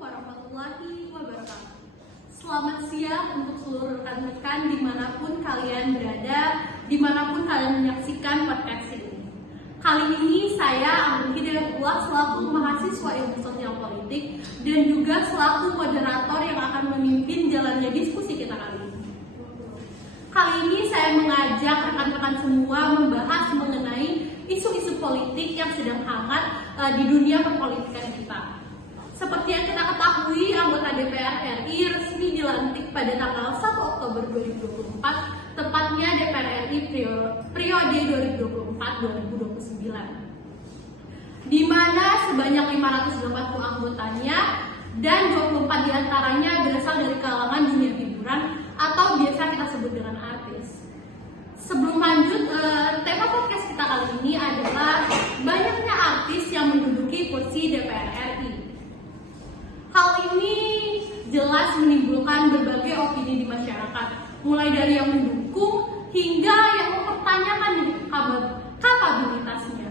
warahmatullahi wabarakatuh. Selamat siang untuk seluruh rekan-rekan dimanapun kalian berada, dimanapun kalian menyaksikan podcast ini. Kali ini saya Amrul Hidayatullah selaku mahasiswa ilmu sosial politik dan juga selaku moderator yang akan memimpin jalannya diskusi kita kali ini. Kali ini saya mengajak rekan-rekan semua membahas mengenai isu-isu politik yang sedang hangat di dunia perpolitikan kita. Seperti yang kita ketahui, anggota DPR RI resmi dilantik pada tanggal 1 Oktober 2024, tepatnya DPR RI periode 2024-2029. Di mana sebanyak 580 anggotanya dan 24 diantaranya berasal dari kalangan dunia hiburan atau biasa kita sebut dengan artis. Sebelum lanjut, tema podcast kita kali ini adalah banyaknya artis yang menduduki kursi DPR RI. Hal ini jelas menimbulkan berbagai opini di masyarakat, mulai dari yang mendukung hingga yang mempertanyakan kapabilitasnya.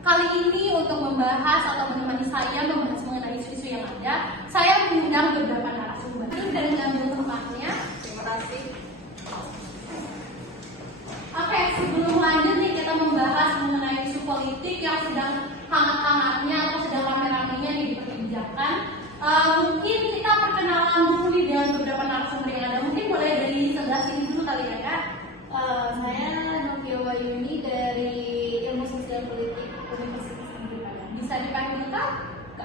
Kali ini untuk membahas atau menemani saya membahas mengenai isu-isu yang ada, saya mengundang beberapa narasumber dan mengambil tempatnya. Terima kasih. Oke, sebelum lanjut nih kita membahas mengenai isu politik yang sedang hangat-hangatnya atau sedang rame-ramenya nih diperbincangkan. Mungkin kita perkenalan dulu nih dengan beberapa narasumber yang ada. Mungkin boleh dari sebelah sini dulu kali ya, Kak. Saya Novia Wayuni dari Ilmu Sosial Politik Universitas Negeri. Bisa dipanggil Kak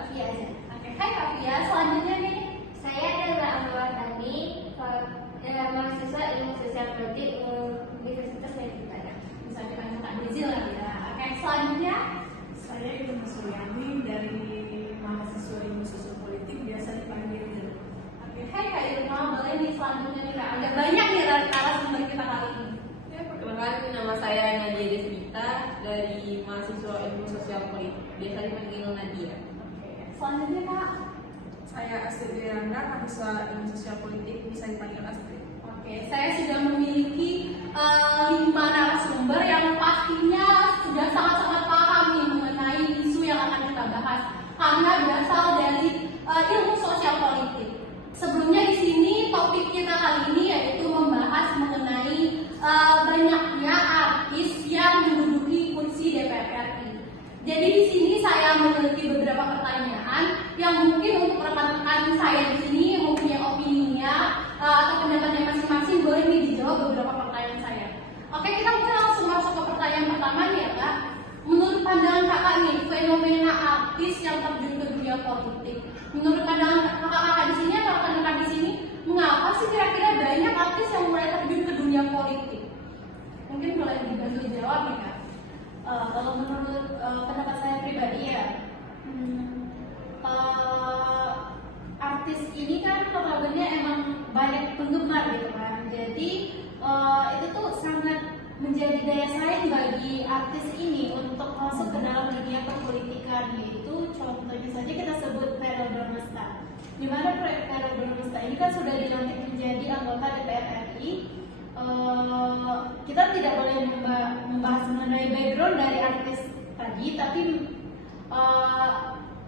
Fia aja. Oke, hai Kak Fia. Selanjutnya nih, Saya adalah Amawardani, mahasiswa Ilmu Sosial Politik Universitas Negeri. bisa dipanggil Kak Dezil kali ya. Oke, selanjutnya Saya Ilmu Suryani dari mahasiswa ilmu sosial politik, biasa dipanggil Dil. oke, hai Kak Irma. Boleh nih selanjutnya nih Kak. Ada banyak nih narasumber kita kali ini. Perkenalkan, nama saya Nadia Desvita dari mahasiswa ilmu sosial politik, biasa dipanggil Nadia. Oke, selanjutnya Kak. Saya Astrid Wiranda, mahasiswa ilmu sosial politik, bisa dipanggil Astrid. Oke, saya sudah memiliki 5 narasumber yang pastinya sudah sangat-sangat paham nih mengenai isu yang akan kita bahas karena berasal dari ilmu sosial politik. Sebelumnya di sini topik kita kali ini yaitu membahas mengenai banyaknya artis yang menduduki kursi DPR RI. Jadi di sini saya memiliki beberapa pertanyaan yang mungkin untuk rekan-rekan saya di sini mempunyai opininya atau pendapatnya masing-masing, boleh nih dijawab beberapa pertanyaan saya. Oke, kita mungkin langsung masuk ke pertanyaan pertama nih ya Kak. Menurut pandangan kakak nih, fenomena artis yang terjun ke dunia politik, menurut pandangan kakak-kakak di sini atau rekan-rekan di sini, mengapa sih kira-kira banyak artis yang mulai terjun ke dunia politik? Mungkin boleh dibantu dijawab nih Kak. Kalau menurut pendapat saya pribadi ya, artis ini kan notabene emang banyak penggemar gitu kan. Jadi itu tuh sangat menjadi daya saing bagi artis ini untuk masuk ke dalam dunia perpolitikan, yaitu contohnya saja kita sebut Verrel Bramasta. Di mana Verrel Bramasta ini kan sudah dilantik menjadi anggota DPR RI. Kita tidak boleh membahas mengenai background dari artis tadi, tapi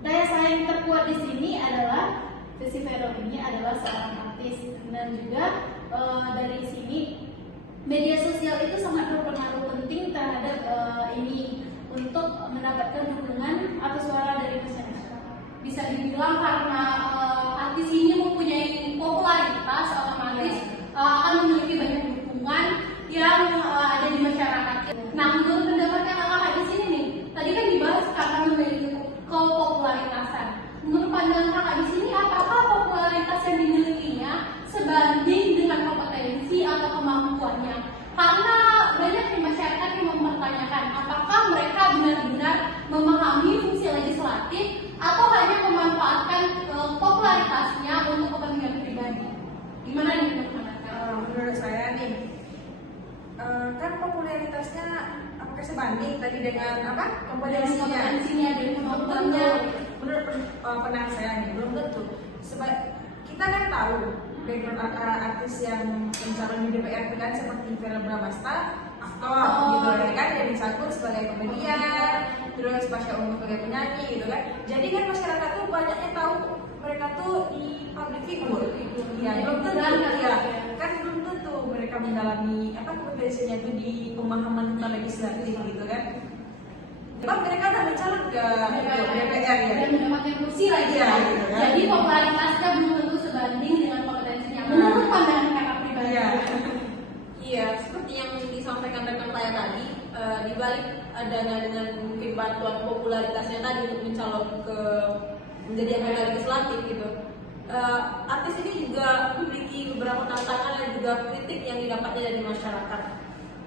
daya saing terkuat di sini adalah si Verrel ini adalah seorang artis, dan juga dari sini media sosial itu sangat berpengaruh penting terhadap ini untuk mendapatkan dukungan atau suara dari masyarakat. Bisa dibilang karena artis ini mempunyai popularitas, otomatis akan memiliki banyak dukungan yang ada di masyarakat. Nah, menurut pendapat kakak di sini nih, tadi kan dibahas karena memiliki kepopularitasan. Menurut pandangan kakak di sini, apakah popularitas yang dimilikinya sebanding dengan kompetensi atau kemampuannya? Karena banyak di masyarakat yang mempertanyakan apakah mereka benar-benar memahami fungsi legislatif atau hanya memanfaatkan popularitasnya untuk kepentingan pribadi. Gimana nih menurut kakak? Menurut saya nih, kan popularitasnya apakah sebanding tadi dengan Kompetensinya dan kemampuannya. Menurut pandangan saya nih, belum tentu. Kita kan tahu background artis yang mencalon di DPR itu kan seperti Verrel Bramasta, aktor gitu kan, Deddy Cagur sebagai komedian, terus Pasha Ungu sebagai penyanyi gitu kan. Jadi kan masyarakat tuh banyak yang tahu mereka tuh di public figure. Iya, belum tentu. Iya, kan belum tentu mereka mendalami apa kompetensinya itu di pemahaman tentang legislatif gitu kan. Sebab mereka udah mencalon ke DPR ya. Dan mendapatkan kursi lagi Iya, kan. gitu kan. Jadi popularitasnya belum tentu sebanding dengan kompetensinya. Menurut pandangan kakak pribadi. Iya. Iya, seperti yang disampaikan rekan saya tadi, di balik adanya dengan mungkin bantuan popularitasnya tadi untuk mencalon ke menjadi anggota legislatif gitu. Artis ini juga memiliki beberapa tantangan dan juga kritik yang didapatnya dari masyarakat.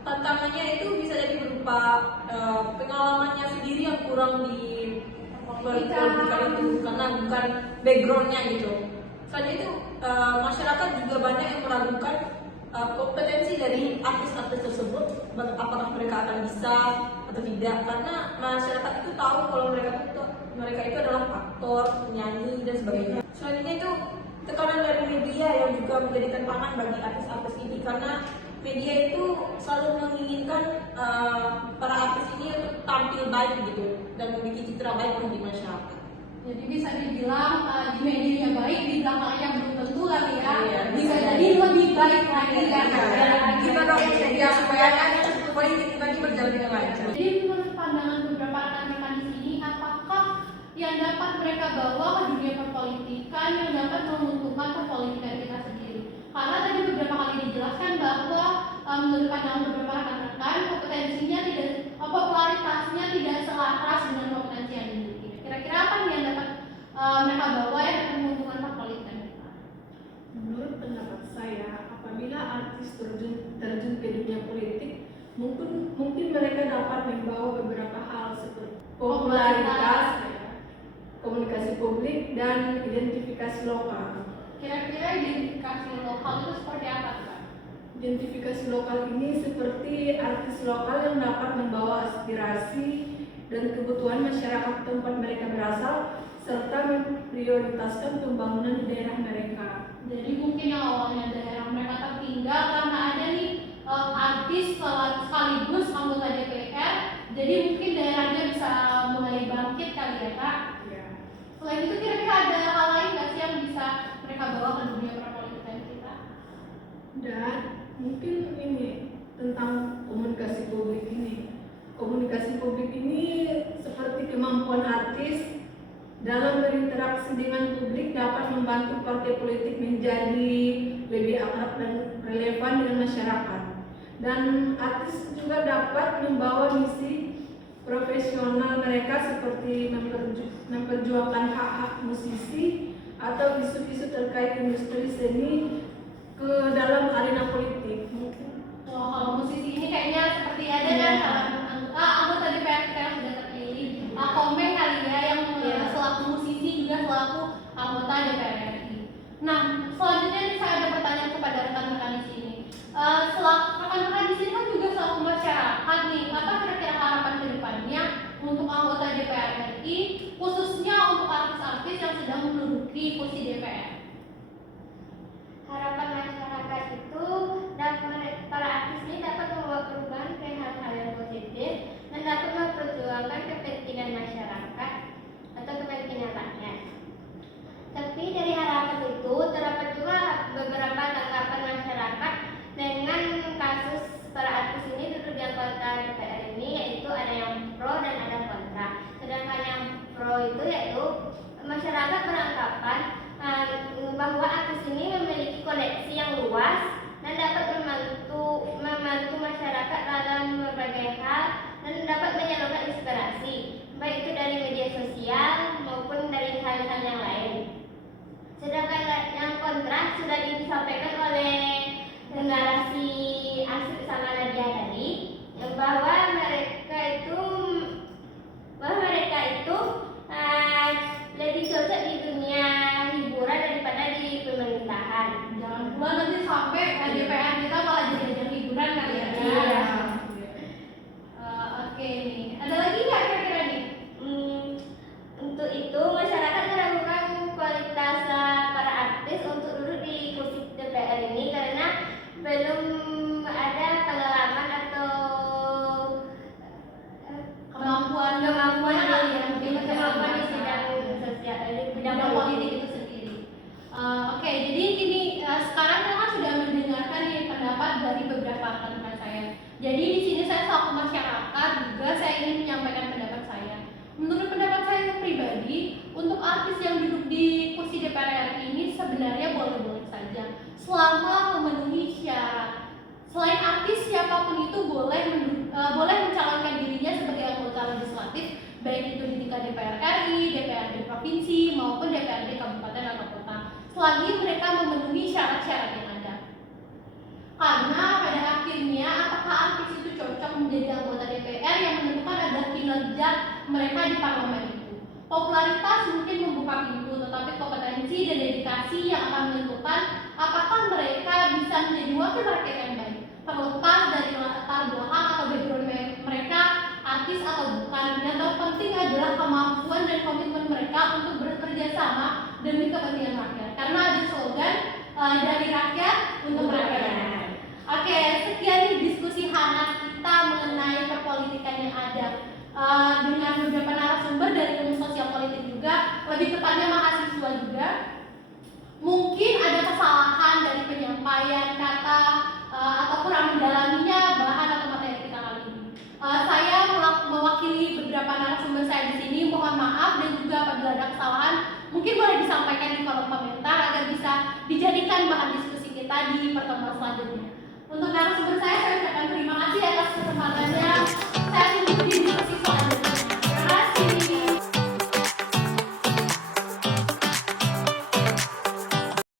Tantangannya itu bisa jadi berupa pengalamannya sendiri yang kurang di politikan itu karena bukan backgroundnya gitu. Selain itu masyarakat juga banyak yang meragukan kompetensi dari artis-artis tersebut, apakah mereka akan bisa atau tidak, karena masyarakat itu tahu kalau mereka itu adalah aktor, penyanyi dan sebagainya. Selanjutnya itu tekanan dari media yang juga menjadi tantangan bagi artis-artis ini, karena media itu selalu menginginkan para artis ini untuk tampil baik gitu dan memiliki citra baik di masyarakat. Jadi bisa dibilang di medianya baik, di belakangnya belum tentu kali ya. Iya, Bisa jadi lebih baik lagi kan. Kita dong media supaya politik tadi berjalan dengan lancar. Jadi menurut pandangan beberapa rekan-rekan di sini, apakah yang dapat mereka bawa ke dunia perpolitikan yang dapat menguntungkan perpolitikan kita sendiri? Karena tadi beberapa kali dijelaskan bahwa menurut pandangan beberapa rekan-rekan kompetensinya tidak, popularitasnya tidak selaras dengan kompetensi yang dimiliki. Kira-kira apa nih yang dapat mereka bawa yang dapat menguntungkan perpolitikan kita? Menurut pendapat saya, apabila artis terjun ke dunia politik, mungkin mereka dapat membawa beberapa hal seperti popularitas, komunikasi publik, dan identifikasi lokal. Kira-kira identifikasi lokal itu seperti apa, Kak? Identifikasi lokal ini seperti artis lokal yang dapat membawa aspirasi dan kebutuhan masyarakat tempat mereka berasal, serta memprioritaskan pembangunan di daerah mereka. Jadi mungkin yang awalnya daerah mereka tertinggal karena ada nih artis sekaligus anggota DPR, jadi mungkin daerahnya bisa mulai bangkit kali ya, Kak? Ya. Selain itu kira-kira ada hal lain nggak sih yang bisa mereka bawa ke dunia perpolitikan kita? Dan mungkin ini tentang komunikasi publik ini. Komunikasi publik ini seperti kemampuan artis dalam berinteraksi dengan publik dapat membantu partai politik menjadi lebih akrab dan relevan dengan masyarakat. Dan artis juga dapat membawa misi profesional mereka seperti memperjuangkan hak-hak musisi atau isu-isu terkait industri seni ke dalam arena politik. Mungkin Wah, kalau musisi ini kayaknya seperti ada kan anggota DPR kita yang sudah terpilih, Komeng kali ya yang selaku musisi juga selaku anggota DPR RI. Nah, selanjutnya nih saya ada pertanyaan kepada rekan-rekan di sini. Selaku rekan-rekan di sini kan juga selaku masyarakat nih, apa kira-kira harapan kedepannya untuk anggota DPR RI, khususnya untuk artis-artis yang sedang menduduki kursi DPR? Harapan masyarakat itu para artis ini dapat membawa perubahan ke hal-hal yang positif dan dapat memperjuangkan kepentingan masyarakat atau kepentingan rakyat. Tapi dari harapan itu terdapat juga beberapa tanggapan masyarakat dengan kasus para artis ini duduk di anggota DPR ini, yaitu ada yang pro dan ada kontra. Sedangkan yang pro itu yaitu masyarakat beranggapan bahwa artis ini memiliki koleksi yang luas dan dapat membantu masyarakat dalam berbagai hal dan dapat menyalurkan inspirasi, baik itu dari media sosial maupun dari hal-hal yang lain. Sedangkan yang kontra sudah disampaikan oleh narasi Asri sama Nadia tadi, bahwa mereka itu lebih cocok di dunia hiburan daripada di pemerintahan. Jangan pula nanti sampai DPR kita malah jadi ajang hiburan kali ya. Iya. Oke nih, ada lagi nggak kira-kira nih? sekarang kan sudah mendengarkan nih pendapat dari beberapa rekan-rekan saya. Jadi di sini saya selaku masyarakat juga saya ingin menyampaikan pendapat saya. Menurut pendapat saya pribadi, untuk artis yang duduk di kursi DPR RI ini sebenarnya boleh-boleh saja selama memenuhi syarat. Selain artis, siapapun itu boleh mencalonkan dirinya sebagai anggota legislatif, baik itu di tingkat DPR RI, DPRD provinsi, maupun DPRD kabupaten atau kota, selagi mereka memenuhi syarat-syarat yang ada. Karena pada akhirnya, apakah artis itu cocok menjadi anggota DPR yang menentukan adalah kinerja mereka di parlemen itu. Popularitas mungkin membuka pintu, tetapi kompetensi dan dedikasi yang akan menentukan apakah mereka bisa menjadi wakil rakyat yang baik. Terlepas dari latar belakang atau background mereka, artis atau bukan, yang terpenting adalah kemampuan dan komitmen mereka untuk bekerja sama demi kepentingan rakyat. Karena ada slogan dari rakyat untuk rakyat. Oke, sekian nih diskusi hangat kita mengenai perpolitikan yang ada dengan beberapa narasumber dari ilmu sosial politik juga, lebih tepatnya mahasiswa juga. Mungkin ada kesalahan dari penyampaian kata atau kurang mendalaminya bahan atau materi kita kali ini. Saya mewakili beberapa narasumber saya di sini, mohon maaf, dan juga apabila ada kesalahan mungkin boleh disampaikan di kolom komentar agar bisa dijadikan bahan diskusi kita di pertemuan selanjutnya. Untuk narasumber saya ucapkan terima kasih atas kesempatannya.